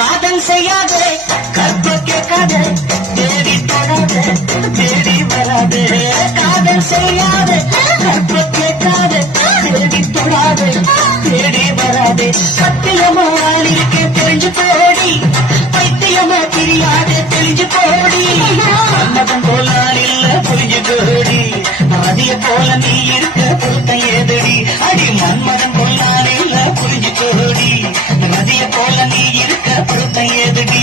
காதல் செய்யாதே கற்ப கேட்காதே தேடி தொடாதே தேடி வராதே காதல் செய்யாதே கற்ப கேட்காதே தேடி தொடாதே தேடி வராதே சத்தியமா நீக்கே தெரிஞ்சு போடி பைத்தியமா தெரியாதே தெரிஞ்சு போடி மன்மதன் போலான் இல்ல புரிஞ்சு கோடி நதிய போல நீ இருக்க பொருத்தம் ஏதடி அடி மன்மதன் போலான் இல்ல புரிஞ்சு கோடி நதிய போல நீ இருக்க பொருத்தம் ஏதடி